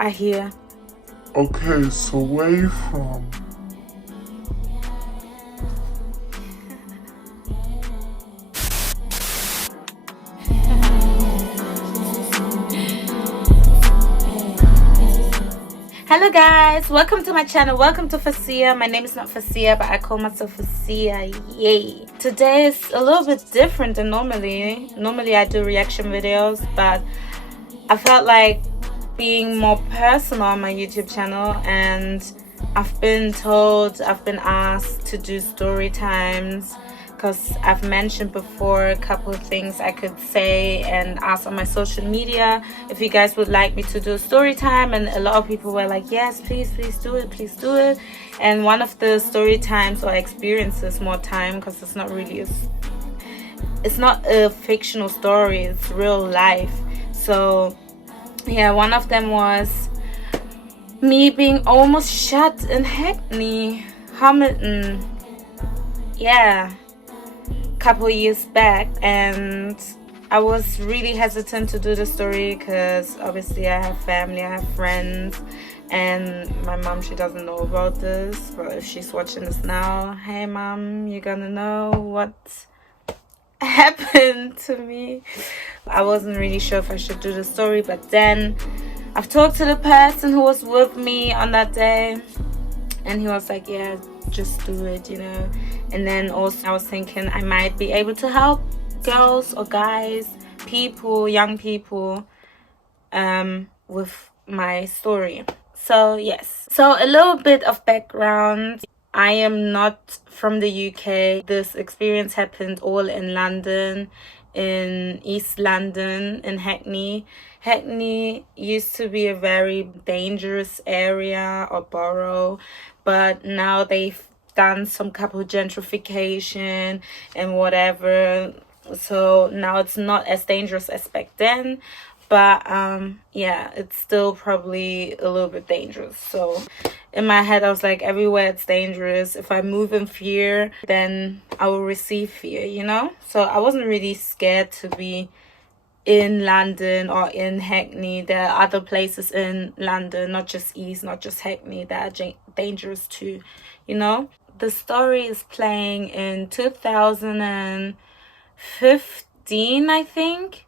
I hear. Okay, so where are you from? Hello guys, welcome to my channel. Welcome to Fasia. My name is not Fasia, but I call myself Fasia. Yay. Today is a little bit different than normally. Normally I do reaction videos, but I felt like being more personal on my YouTube channel, and I've been asked to do story times, because I've mentioned before a couple of things I could say and ask on my social media if you guys would like me to do a story time, and a lot of people were like, yes, please do it. And one of the story times or experiences more time, because it's not a fictional story, it's real life. So yeah, one of them was me being almost shot in Hackney, Hamilton. Yeah, couple years back, and I was really hesitant to do the story because obviously I have family, I have friends, and my mom, she doesn't know about this, but if she's watching this now, hey mom, you're gonna know what happened to me. I wasn't really sure if I should do the story, but then I've talked to the person who was with me on that day, and he was like, yeah, just do it, And then also I was thinking I might be able to help girls or guys, young people, with my story. So yes, so a little bit of background. I am not from the UK. This experience happened all in London, in East London, in Hackney. Hackney used to be a very dangerous area or borough, but now they've done some couple gentrification and whatever, so now it's not as dangerous as back then, but yeah, it's still probably a little bit dangerous. So in my head I was like, everywhere it's dangerous. If I move in fear, then I will receive fear. So I wasn't really scared to be in London or in Hackney. There are other places in London, not just East, not just Hackney, that are dangerous too. The story is playing in 2015, I think.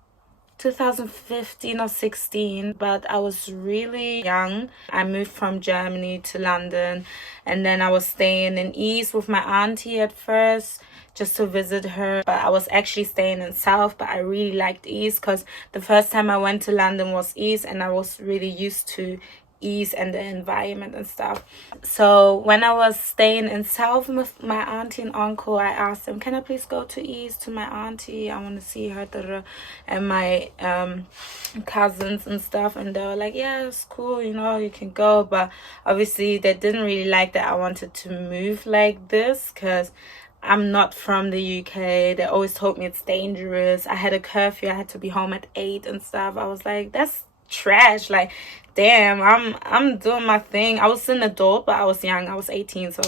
2015 or 16, but I was really young. I moved from Germany to London, and then I was staying in East with my auntie at first, just to visit her, but I was actually staying in South. But I really liked East because the first time I went to London was East, and I was really used to East and the environment and stuff. So when I was staying in South with my auntie and uncle, I asked them, can I please go to East to my auntie? I want to see her, and my cousins and stuff. And they were like, yeah, it's cool, you can go. But obviously they didn't really like that I wanted to move like this, because I'm not from the UK. They always told me it's dangerous. I had a curfew. I had to be home at 8 and stuff. I was like, that's trash. Like, damn, I'm doing my thing. I was an adult, but I was young. I was 18, so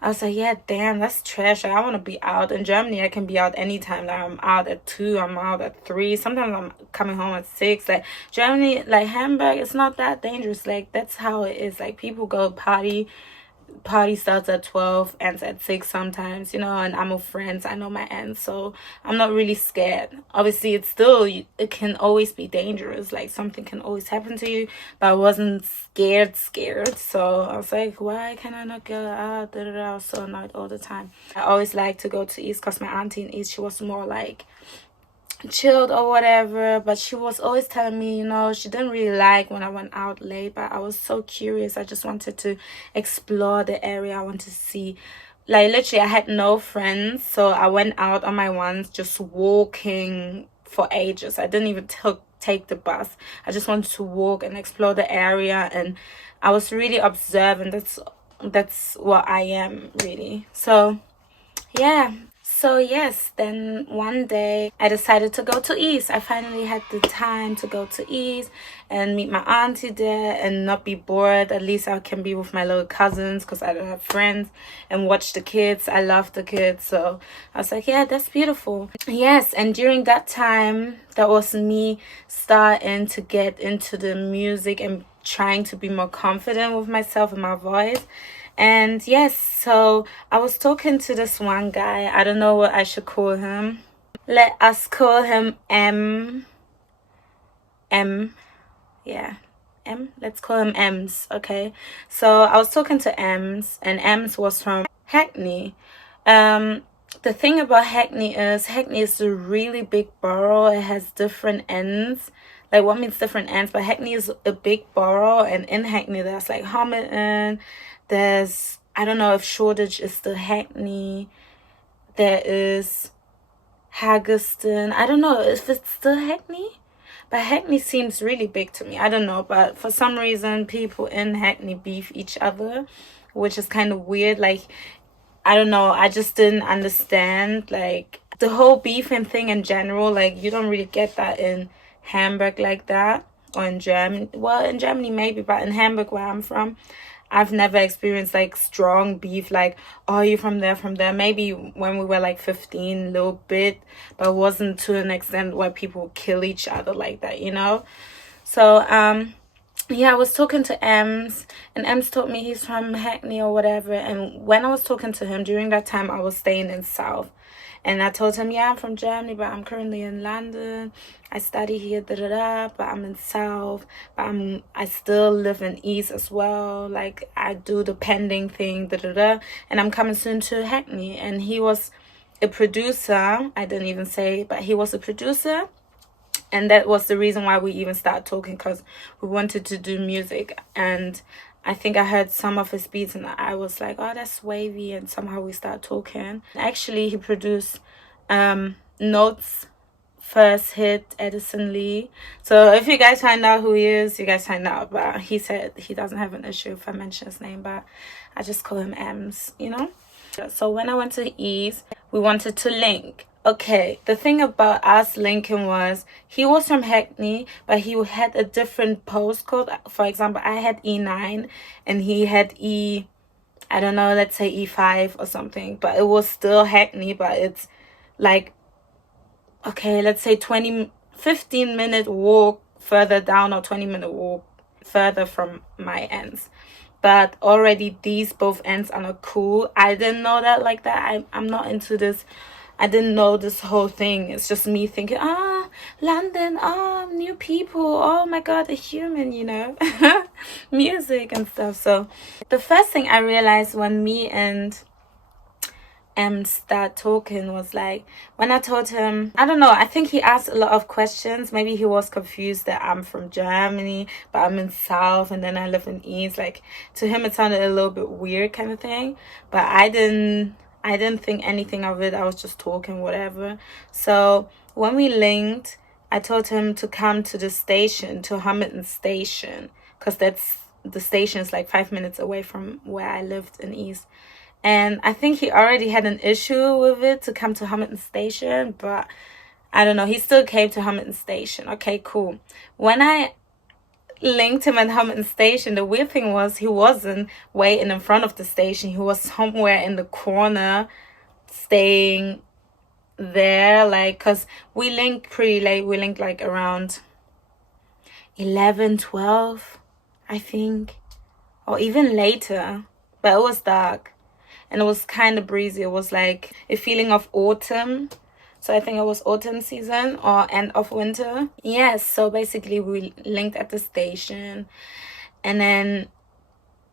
I was like, yeah, damn, that's trash. Like, I want to be out. In Germany, I can be out anytime. Like, I'm out at 2, I'm out at 3. Sometimes I'm coming home at 6. Like, Germany, like Hamburg, it's not that dangerous. Like, that's how it is. Like, people go party starts at 12, ends at 6 sometimes, and I'm with friends. I know my ends, so I'm not really scared. Obviously, it can always be dangerous. Like, something can always happen to you, but I wasn't scared. So I was like, why can I not go out? I was so annoyed all the time. I always like to go to East because my auntie in East, she was more like chilled or whatever, but she was always telling me, she didn't really like when I went out late, but I was so curious. I just wanted to explore the area. I wanted to see, like, literally I had no friends, so I went out on my ones, just walking for ages. I didn't even take the bus. I just wanted to walk and explore the area, and I was really observant. That's what I am, really. So yeah, So yes, then one day I decided to go to East. I finally had the time to go to East and meet my auntie there and not be bored. At least I can be with my little cousins because I don't have friends, and watch the kids. I love the kids. So I was like, yeah, that's beautiful. Yes, and during that time, that was me starting to get into the music and trying to be more confident with myself and my voice. And yes, so I was talking to this one guy. I don't know what I should call him. Let us call him M. M. Yeah. M. Let's call him Ems, okay? So I was talking to Ems, and Ems was from Hackney. The thing about Hackney is a really big borough. It has different ends. Like, what means different ends? But Hackney is a big borough, and in Hackney there's like Homerton. There's, I don't know if Shoreditch is still Hackney. There is Haggerston. I don't know if it's still Hackney. But Hackney seems really big to me. I don't know, but for some reason people in Hackney beef each other, which is kind of weird. Like, I don't know, I just didn't understand like the whole beefing thing in general. Like, you don't really get that in Hamburg like that, or in Germany. Well, in Germany maybe, but in Hamburg, where I'm from, I've never experienced like strong beef, like, oh, you're from there, from there. Maybe when we were like 15, a little bit, but it wasn't to an extent where people kill each other like that, you know? So, yeah, I was talking to Ems, and Ems told me he's from Hackney or whatever. And when I was talking to him during that time, I was staying in South. And I told him, yeah, I'm from Germany, but I'm currently in London. I study here, but I'm in South. But I still live in East as well. Like, I do the pending thing, and I'm coming soon to Hackney. And he was a producer. I didn't even say, but he was a producer. And that was the reason why we even started talking, because we wanted to do music. And I think I heard some of his beats and I was like, oh, that's wavy. And somehow we started talking. Actually, he produced Notes' first hit, Edison Lee. So if you guys find out who he is, you guys find out. But he said he doesn't have an issue if I mention his name, but I just call him Ems, you know? So when I went to East, we wanted to link. Okay, the thing about us linking was he was from Hackney, but he had a different postcode. For example, I had E9 and he had I don't know, let's say E5 or something, but it was still Hackney, but it's like, okay, let's say 15-minute walk further down, or 20-minute walk further from my ends. But already these both ends are not cool. I didn't know that like that. I'm not into this. I didn't know this whole thing. It's just me thinking, London, new people, oh my god, a human, you know, music and stuff. So the first thing I realized when me and start talking was like, when I told him, I don't know, I think he asked a lot of questions. Maybe he was confused that I'm from Germany, but I'm in South and then I live in East. Like, to him it sounded a little bit weird kind of thing, but I didn't think anything of it. I was just talking, whatever. So when we linked, I told him to come to the station, to Homerton Station, because the station is like 5 minutes away from where I lived in East. And I think he already had an issue with it to come to Homerton Station, but I don't know. He still came to Homerton Station. Okay, cool. When I linked him at Homerton Station, the weird thing was he wasn't waiting in front of the station. He was somewhere in the corner, staying there, like, because we linked pretty late. We linked like around 11, 12, I think, or even later, but it was dark and it was kind of breezy. It was like a feeling of autumn. So I think it was autumn season or end of winter. Yes, so basically we linked at the station, and then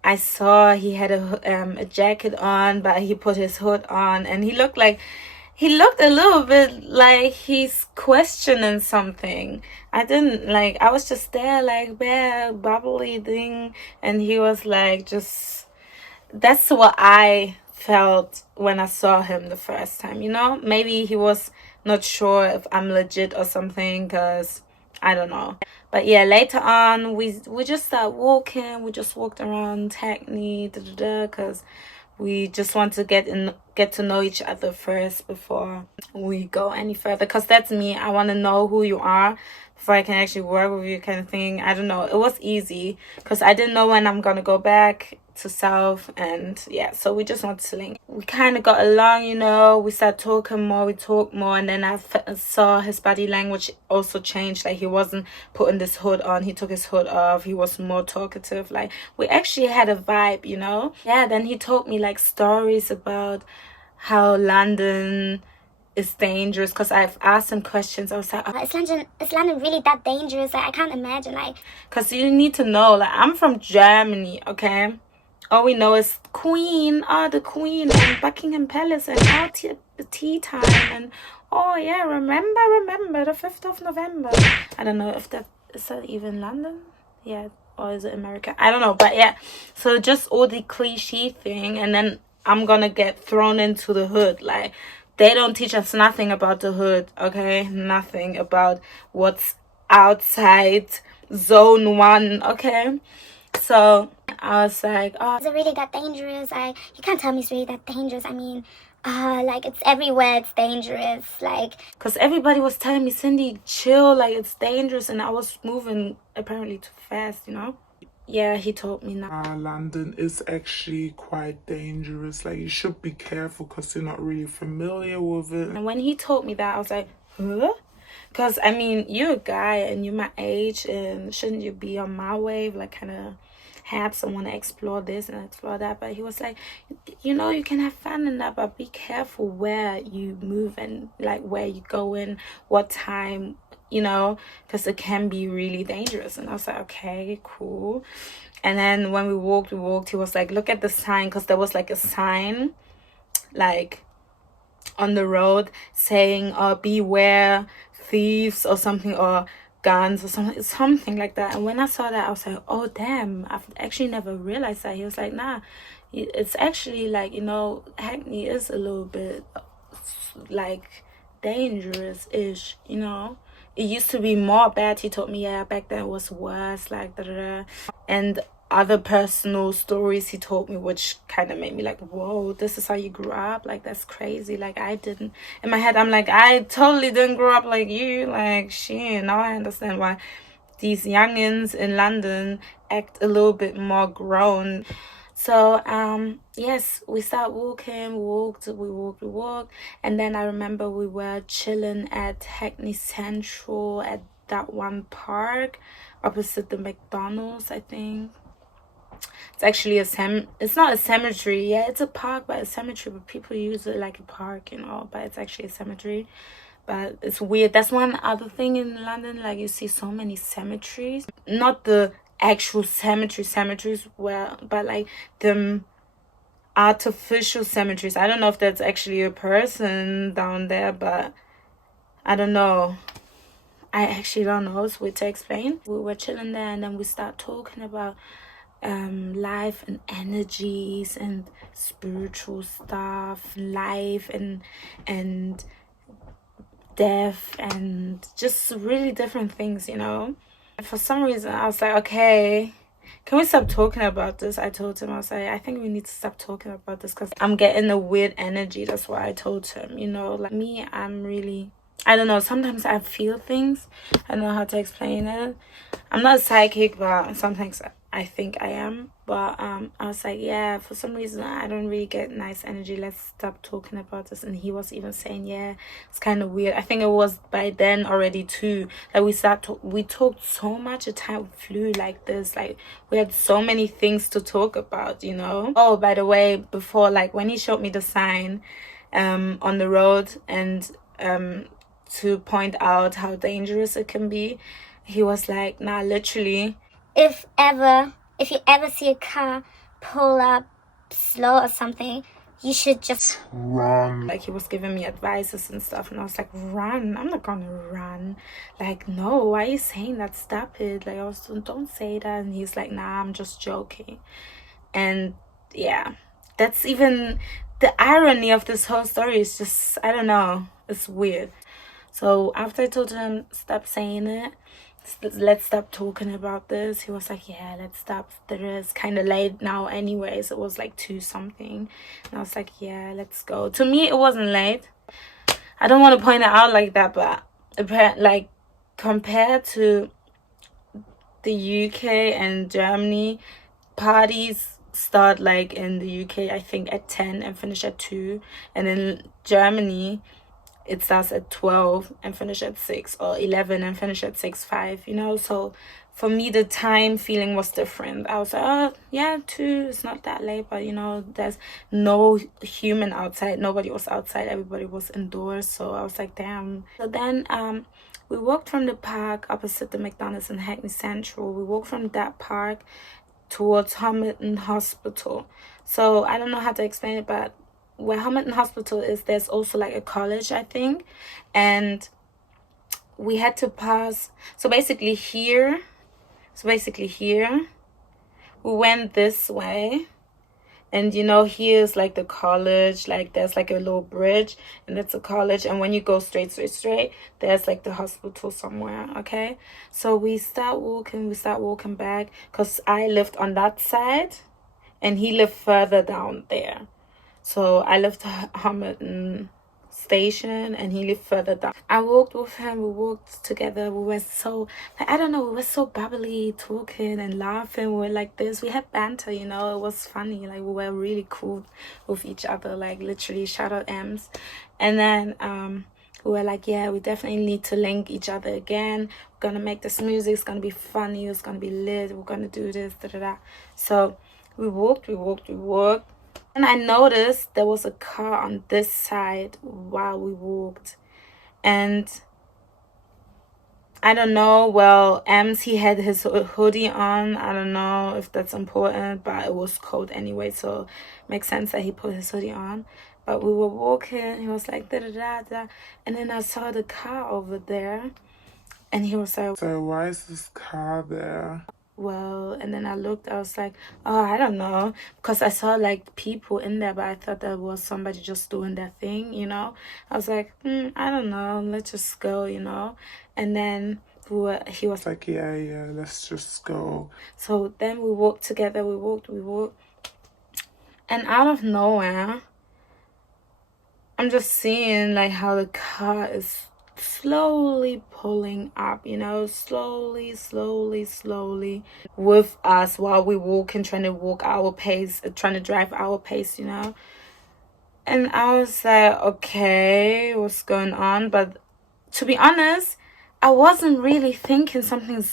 I saw he had a jacket on, but he put his hood on, and he looked a little bit like he's questioning something. I was just there like, bare bubbly thing, and he was like, just, that's what I felt when I saw him the first time, you know? Maybe he was not sure if I'm legit or something, because I don't know. But yeah, later on we just started walking. We just walked around Hackney, because we just want to get to know each other first before we go any further, because that's me. I want to know who you are before I can actually work with you, kind of thing. I don't know, it was easy because I didn't know when I'm gonna go back to South, and yeah, so we just wanted to link. We kind of got along, you know, we started talking more, we talked more, and then I saw his body language also changed. Like, he wasn't putting this hood on, he took his hood off, he was more talkative. Like, we actually had a vibe, you know. Yeah, then he told me like stories about how London is dangerous, because I've asked him questions. I was like, is London really that dangerous? Like, I can't imagine. Like, because you need to know, like, I'm from Germany, okay? All we know is Queen, the Queen, and Buckingham Palace, and tea time, and oh yeah, remember the 5th of November. I don't know if is that even London? Yeah, or is it America? I don't know, but yeah. So just all the cliche thing, and then I'm gonna get thrown into the hood. Like, they don't teach us nothing about the hood, okay? Nothing about what's outside zone 1, okay? So I was like, oh, is it really that dangerous? You can't tell me it's really that dangerous. I mean, like, it's everywhere, it's dangerous. Like, because everybody was telling me, Cindy, chill, like, it's dangerous, and I was moving apparently too fast, you know. Yeah, he told me now. London is actually quite dangerous. Like, you should be careful because you're not really familiar with it. And when he told me that, I was like, huh? Because, I mean, you're a guy and you're my age, and shouldn't you be on my wave, like, kind of have someone explore this and explore that? But he was like, you know, you can have fun in that, but be careful where you move and like where you go in, what time, you know, because it can be really dangerous. And I was like, okay, cool. And then when we walked, he was like, look at the sign, because there was like a sign like on the road saying, beware thieves or something, or guns or something like that. And when I saw that, I was like, oh damn, I've actually never realized that. He was like, nah, it's actually like, you know, Hackney is a little bit like dangerous-ish, you know. It used to be more bad. He told me, yeah, back then it was worse, like da-da-da. And other personal stories he told me, which kind of made me like, whoa, this is how you grew up? Like, that's crazy. Like, I didn't, in my head I'm like, I totally didn't grow up like you. Like, shit, now I understand why these youngins in London act a little bit more grown. So yes, we started walking, we walked, and then I remember we were chilling at Hackney Central at that one park opposite the McDonald's, I think. It's actually it's not a cemetery. Yeah, it's a park, but a cemetery, but people use it like a park, you know, but it's actually a cemetery. But it's weird. That's one other thing in London, like, you see so many cemeteries, not the actual cemeteries where, but like the artificial cemeteries. I don't know if that's actually a person down there, but I don't know. I actually don't know. It's weird to explain. We were chilling there, and then we start talking about life and energies and spiritual stuff, life and death, and just really different things, you know. For some reason I was like, okay, can we stop talking about this? I told him, I was like, I think we need to stop talking about this because I'm getting a weird energy. That's why I told him, you know, like me, I'm really, I don't know, sometimes I feel things. I don't know how to explain it. I'm not a psychic, but sometimes I think I am. But I was like, yeah, for some reason I don't really get nice energy. Let's stop talking about this. And he was even saying, yeah, it's kind of weird. I think it was by then already too. Like, we talked so much. The time flew like this. Like, we had so many things to talk about, you know. Oh, by the way, before, like, when he showed me the sign on the road, and to point out how dangerous it can be, he was like, nah, literally, if you ever see a car pull up slow or something, you should just run. Like, he was giving me advices and stuff, and I was like, run? I'm not gonna run. Like, no, why are you saying that? Stop it. Like, I was, don't say that. And he's like, nah, I'm just joking. And yeah, that's even the irony of this whole story. Is just, I don't know, it's weird. So after I told him stop saying it, let's stop talking about this. He was like, yeah, let's stop. It's kind of late now anyways. It was like 2 something. And I was like, yeah, let's go. To me, it wasn't late. I don't want to point it out like that, but like compared to the UK and Germany, parties start like in the UK, I think at 10 and finish at 2. And in Germany, it starts at 12 and finish at 6, or 11 and finish at 6, 5, you know. So for me, the time feeling was different. I was like, oh yeah, 2, it's not that late, but you know, there's no human outside. Nobody was outside, everybody was indoors. So I was like, damn. So then we walked from the park opposite the McDonald's in Hackney Central. We walked from that park towards Homerton Hospital. So I don't know how to explain it, but where Homerton Hospital is, there's also like a college, I think. And we had to pass, so basically here we went this way, and you know, here's like the college, like there's like a little bridge, and that's a college. And when you go straight, there's like the hospital somewhere. Okay, so we start walking back, because I lived on that side and he lived further down there. So I left Homerton Station and he lived further down. I walked with him, we walked together. We were so, like, I don't know, we were so bubbly, talking and laughing. We were like this. We had banter, you know, it was funny. Like, we were really cool with each other, like literally, shout out Ems. And then we were like, yeah, we definitely need to link each other again. We're gonna make this music, it's gonna be funny, it's gonna be lit, we're gonna do this, da da da. So we walked. And I noticed there was a car on this side while we walked. And I don't know, well, Ems, he had his hoodie on. I don't know if that's important, but it was cold anyway, so it makes sense that he put his hoodie on. But we were walking, he was like, da da da da. And then I saw the car over there. And he was like, so why is this car there? Well, and then I looked, I was like, oh, I don't know, because I saw like people in there, but I thought that was somebody just doing their thing, you know. I was like, I don't know, let's just go, you know. And then he was like, yeah, let's just go. So then we walked together, we walked, and out of nowhere, I'm just seeing like how the car is slowly pulling up, you know, slowly with us while we walking, trying to walk our pace, trying to drive our pace, you know. And I was like, okay, what's going on? But to be honest, I wasn't really thinking something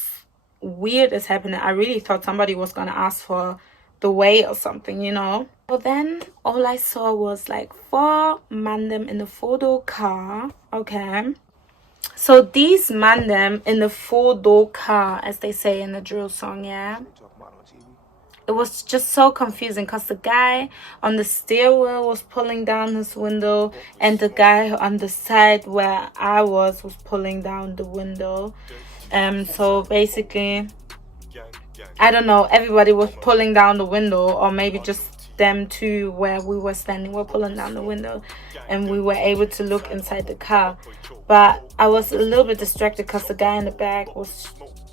weird is happening. I really thought somebody was gonna ask for the way or something, you know. But then all I saw was like 4 mandem in the 4-door car. Okay, so these mandem in the 4-door car, as they say in the drill song, yeah. It was just so confusing, because the guy on the stairwell was pulling down his window, and the guy on the side where I was pulling down the window. So basically, I don't know, everybody was pulling down the window, or maybe just them two where we were standing were pulling down the window, and we were able to look inside the car. But I was a little bit distracted because the guy in the back was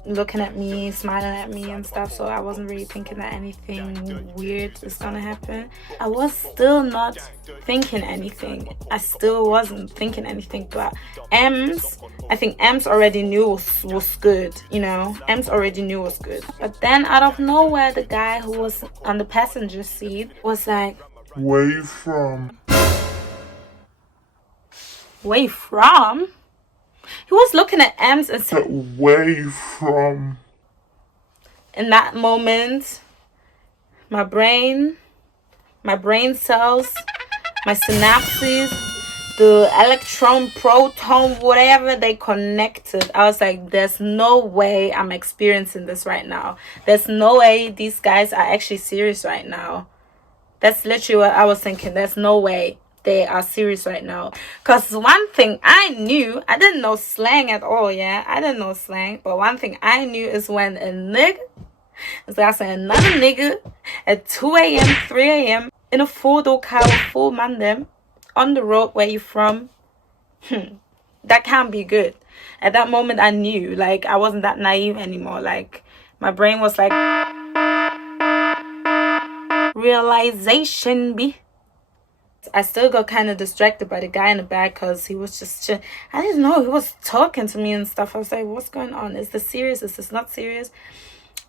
looking at me, smiling at me and stuff, so I wasn't really thinking that anything weird is gonna happen. I was still not thinking anything. I still wasn't thinking anything, but I think Ems already knew was good, you know. Ems already knew was good. But then out of nowhere, the guy who was on the passenger seat was like, where you from? Where you from? He was looking at Ems and said, where you from? In that moment, my brain cells, my synapses, the electron, proton, whatever, they connected. I was like, there's no way I'm experiencing this right now. There's no way these guys are actually serious right now. That's literally what I was thinking. There's no way they are serious right now. Because one thing I knew, I didn't know slang at all, yeah. I didn't know slang. But one thing I knew is when a nigga, it's like I said, another nigga at 2 a.m., 3 a.m. in a 4-door car with 4 mandem on the road where you from, that can't be good. At that moment, I knew. Like, I wasn't that naive anymore. Like, my brain was like, realization, B. I still got kind of distracted by the guy in the back because he was just, I didn't know, he was talking to me and stuff. I was like, what's going on? Is this serious? Is this not serious?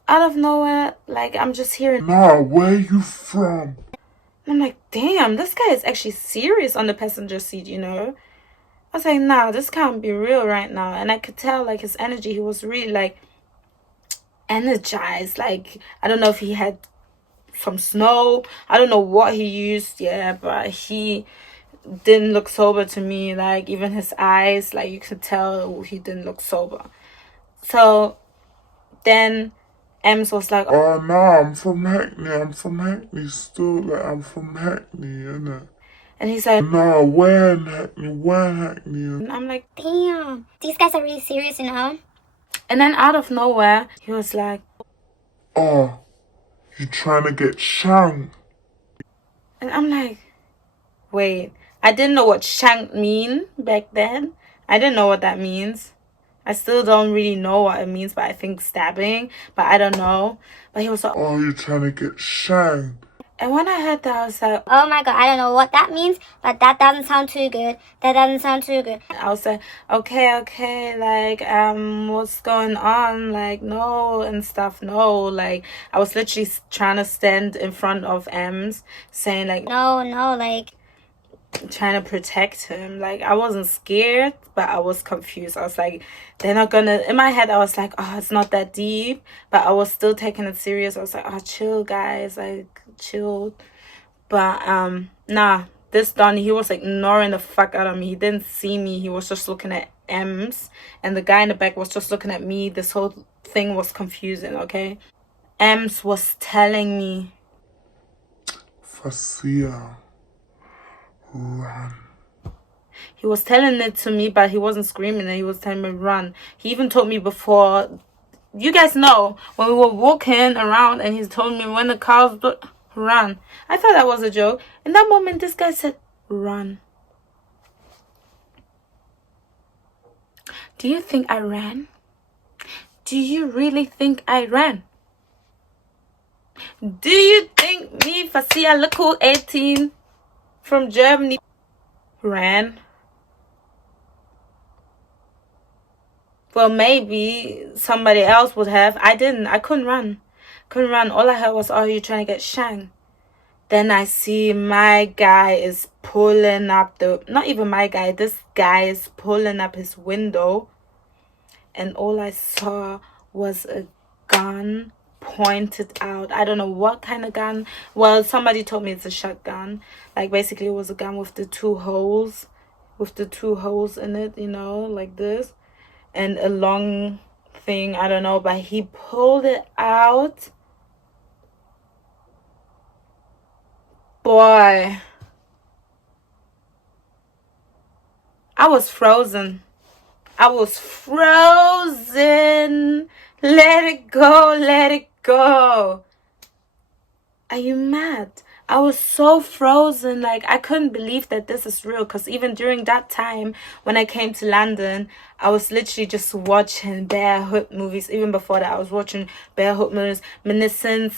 Out of nowhere, like, I'm just hearing, nah, where you from? And I'm like, damn, this guy is actually serious on the passenger seat, you know? I was like, nah, this can't be real right now. And I could tell, like, his energy, he was really, like, energized. Like, I don't know if he had some snow. I don't know what he used, yeah, but he didn't look sober to me. Like, even his eyes, like, you could tell he didn't look sober. So then Ems was like, Oh, nah, I'm from Hackney still, like, I'm from Hackney, innit? and he's like, Nah, where in Hackney? and I'm like, Damn, these guys are really serious, you know? and then out of nowhere, he was like, Oh, you trying to get shanked? and I'm like, wait, I didn't know what shank mean back then. I didn't know what that means. I still don't really know what it means, but I think stabbing, but I don't know. But he was like, Oh, you trying to get shanked? and when I heard that, I was like, Oh my god, I don't know what that means, but that doesn't sound too good. That doesn't sound too good. I was like, okay, like, what's going on? Like, no, and stuff, no. Like, I was literally trying to stand in front of Ems, saying, like, No, like, trying to protect him. Like, I wasn't scared, but I was confused. I was like, they're not gonna, in my head I was like, oh, it's not that deep, but I was still taking it serious. I was like, oh, chill, guys, like, chill. But nah, this Donnie, he was ignoring the fuck out of me. He didn't see me. He was just looking at Ems, and the guy in the back was just looking at me. This whole thing was confusing, okay? Ems was telling me, Facia, run. he was telling it to me, but he wasn't screaming it. He was telling me, run. He even told me before, you guys know, when we were walking around and he told me when the cars run. I thought that was a joke. In that moment, this guy said, run. Do you think I ran? Do you really think I ran? Do you think me, Facia Little 18 from Germany, ran? Well, maybe somebody else would have. I didn't. I couldn't run. All I heard was, oh, you're trying to get shanked. Then I see my guy is pulling up not even my guy, this guy is pulling up his window. And all I saw was a gun pointed out. I don't know what kind of gun. Well, somebody told me it's a shotgun. Like, basically it was a gun with the two holes. With the two holes in it, you know, like this. And a long thing, I don't know. But he pulled it out. Boy, I was frozen. Let it go. Are you mad? I was so frozen. Like, I couldn't believe that this is real. Because even during that time, when I came to London, I was literally just watching Bear Hood movies. Even before that, I was watching Bear Hood movies. Menace in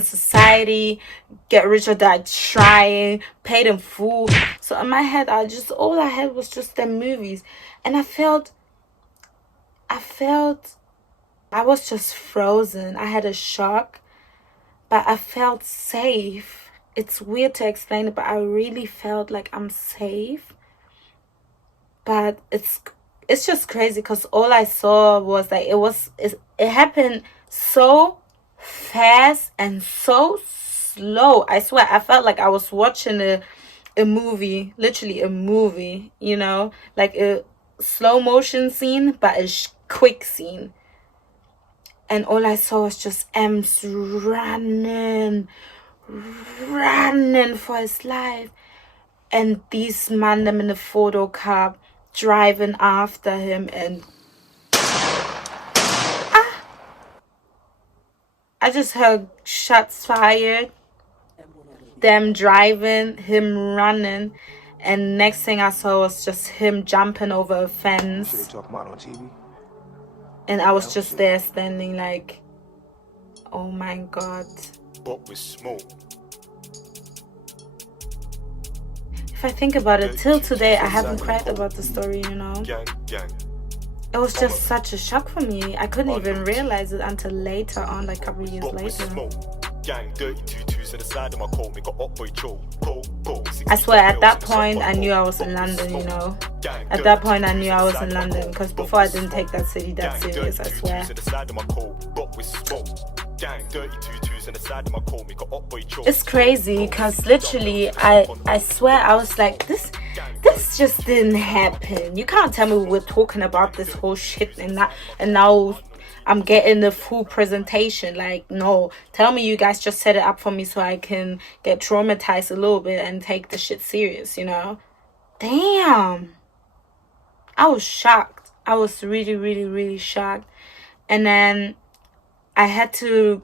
Society, Get Rich or Die Trying, Paid in Full. So in my head, all I had was just them movies. And I felt I was just frozen. I had a shock. But I felt safe. It's weird to explain it, but I really felt like I'm safe. But it's just crazy because all I saw was like it happened so fast and so slow. I swear, I felt like I was watching a movie, literally a movie, you know, like a slow motion scene, but a quick scene. And all I saw was just Ems running for his life. And these man them in the photo cab driving after him. And I just heard shots fired. Them driving, him running. And next thing I saw was just him jumping over a fence. Talk about on TV. And I was just there standing like, oh my God. But with smoke. If I think about it, till today, I haven't cried about the story, you know. Gang. It was just such a shock for me. I couldn't even realize it until later on, like a couple of years later. Gang, dirty tutus at the side of my coat, make a hot boy choke. I swear, at that point, I knew I was in London, you know. At that point, I knew I was in London, because before I didn't take that city that serious, I swear. It's crazy, because literally, I swear, I was like, this just didn't happen. You can't tell me we're talking about this whole shit and now I'm getting the full presentation. Like, no, tell me you guys just set it up for me so I can get traumatized a little bit and take the shit serious, you know. Damn, I was shocked. I was really, really, really shocked. And then I had to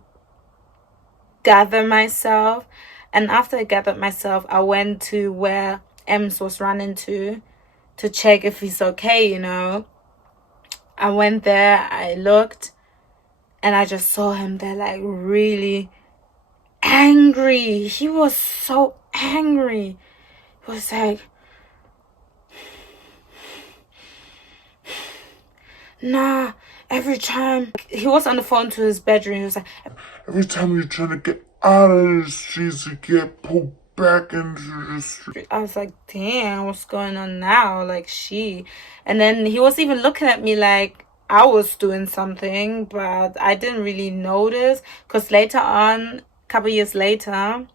gather myself, and after I gathered myself, I went to where Ems was running to check if he's okay, you know. I went there, I looked, and I just saw him there like really angry. He was so angry. He was like, nah, every time. He was on the phone to his bedroom. He was like, every time you're trying to get out of the streets, you get pulled back into the street. I was like, damn, what's going on now? Like, and then he was even looking at me like I was doing something, but I didn't really notice, because later on, a couple years later,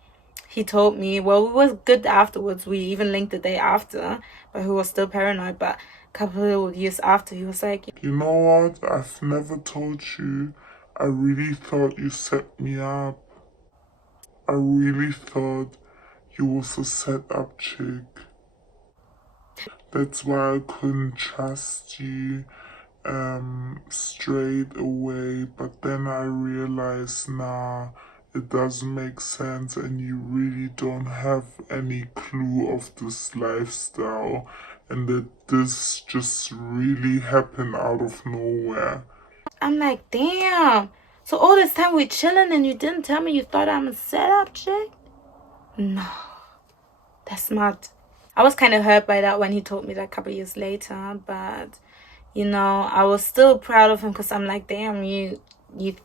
he told me, well, we were good afterwards. We even linked the day after, but he was still paranoid. But a couple of years after, he was like, you know what? I've never told you. I really thought you set me up. I really thought you was a set-up chick. That's why I couldn't trust you straight away. But then I realized, nah, it doesn't make sense, and you really don't have any clue of this lifestyle, and that this just really happened out of nowhere. I'm like, damn. So all this time we're chilling and you didn't tell me you thought I'm a setup chick? No, that's not. I was kind of hurt by that when he told me that a couple years later, but you know, I was still proud of him, because I'm like, damn, you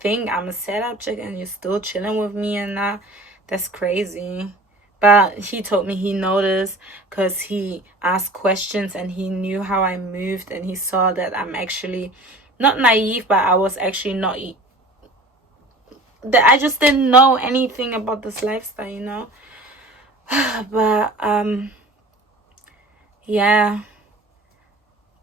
think I'm a setup chick and you're still chilling with me and that? That's crazy. But he told me he noticed, because he asked questions and he knew how I moved, and he saw that I'm actually not naive, but I was actually not, that I just didn't know anything about this lifestyle, you know. But yeah,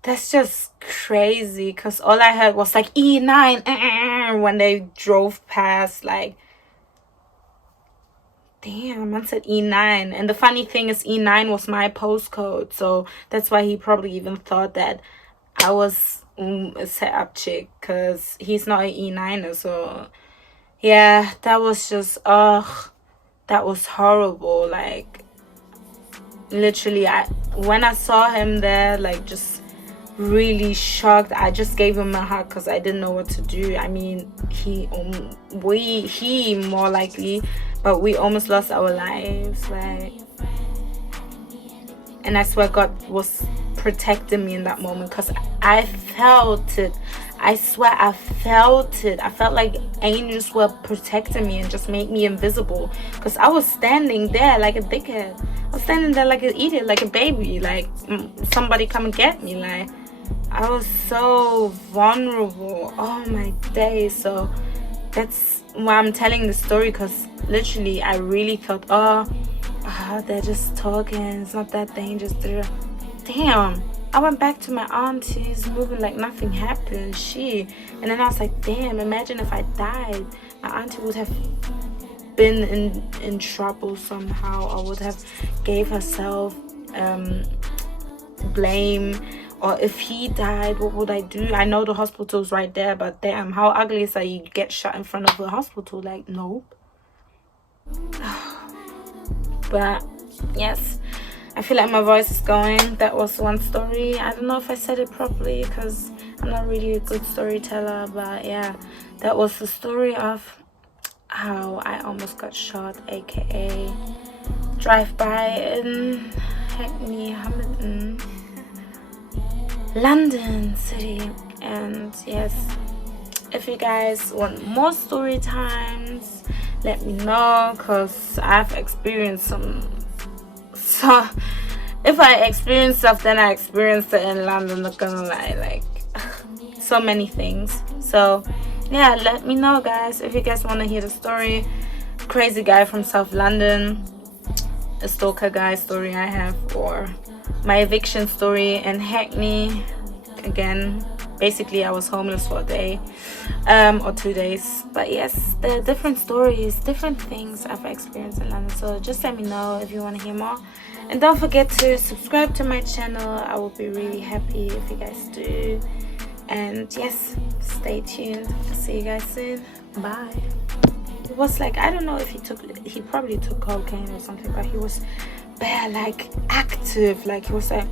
that's just crazy, because all I heard was like E9 when they drove past. Like, damn, man said E9. And the funny thing is, E9 was my postcode, so that's why he probably even thought that I was a setup chick, because he's not an E9er. So yeah, that was just, that was horrible. Like, literally, when I saw him there, like, just really shocked, I just gave him a hug, because I didn't know what to do. I mean, he more likely, but we almost lost our lives, like. And I swear God was protecting me in that moment, because I felt it. I swear I felt it. I felt like angels were protecting me and just made me invisible, because I was standing there like a dickhead. I was standing there like an idiot, like a baby, like somebody come and get me. Like, I was so vulnerable. Oh my days. So that's why I'm telling the story, because literally I really thought, they're just talking, it's not that dangerous. Damn, I went back to my auntie's moving like nothing happened. And then I was like, damn, imagine if I died. My auntie would have been in trouble somehow, or would have gave herself blame. Or if he died, what would I do? I know the hospital's right there, but damn, how ugly is that you get shot in front of the hospital? Like, nope. But yes, I feel like my voice is going. That was one story. I don't know if I said it properly because I'm not really a good storyteller, but yeah, that was the story of how I almost got shot, aka drive-by in Hackney, Hamilton, London City. And yes, if you guys want more story times, let me know, because I've experienced so if I experience stuff, then I experienced it in London, not gonna lie, like so many things. So yeah, let me know, guys, if you guys want to hear the story. Crazy guy from South London, a stalker guy story I have, or my eviction story in Hackney. Again, basically I was homeless for a day or 2 days. But yes, there are different stories, different things I've experienced in London. So just let me know if you want to hear more, and don't forget to subscribe to my channel. I will be really happy if you guys do. And yes, stay tuned. I'll see you guys soon. Bye. It was like, I don't know if he probably took cocaine or something, but he was bare like active, like he was like